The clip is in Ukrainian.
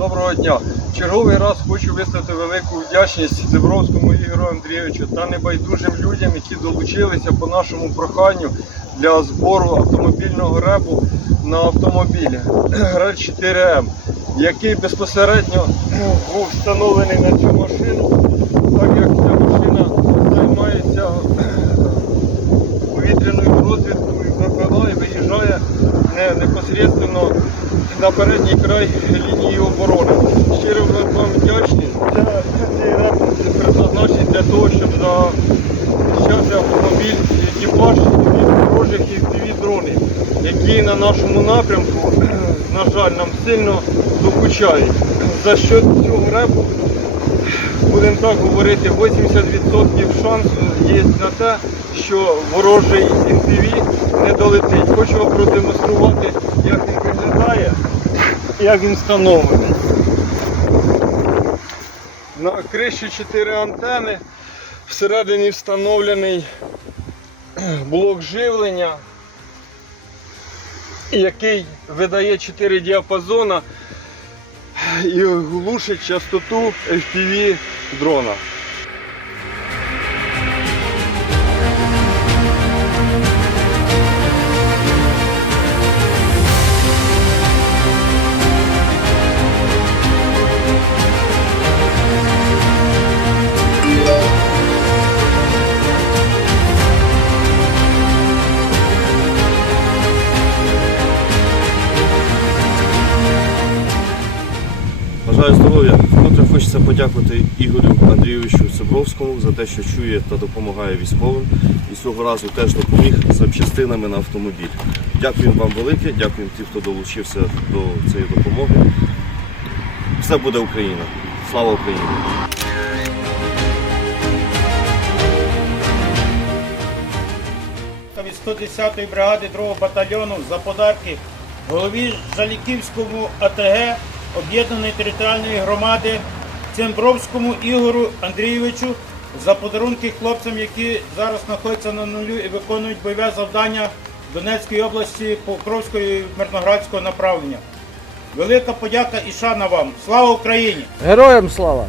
Доброго дня. Черговий раз хочу висловити велику вдячність Зебровському Ігорю Андрійовичу та небайдужим людям, які долучилися по нашому проханню для збору автомобільного ребу на автомобілі РЕЛ 4М, який безпосередньо був встановлений на цю машину, так як ця машина займається повітряною розвідкою ВПЛА і виїжджає не, непосередньо на передній край лінії оборони. Щиро вам вдячні. Цей реп предназначений для того, щоб захищати автомобіль і екіпаж від ворожих fpv дронів, які на нашому напрямку, на жаль, нам сильно докучають. За що цього репу будемо так говорити, 80% шансу є на те, що ворожий FPV не долетить. Хочу вам продемонструвати, як він виглядає, як він встановлений. На криші 4 антени, всередині встановлений блок живлення, який видає 4 діапазона і глушить частоту FPV дрона. Бажаю здоров'я. Вкотре хочеться подякувати Ігорю Андрійовичу Цибровському за те, що чує та допомагає військовим. І цього разу теж допоміг запчастинами на автомобіль. Дякую вам велике, дякую тим, хто долучився до цієї допомоги. Все буде Україна. Слава Україні! від 110-ї бригади 2-го батальйону за подарки голові Жаліківському АТГ об'єднаної територіальної громади Цембровському Ігору Андрійовичу за подарунки хлопцям, які зараз знаходяться на нулю і виконують бойове завдання Донецької області Покровського і Мирноградського направлення. Велика подяка і шана вам. Слава Україні! Героям слава!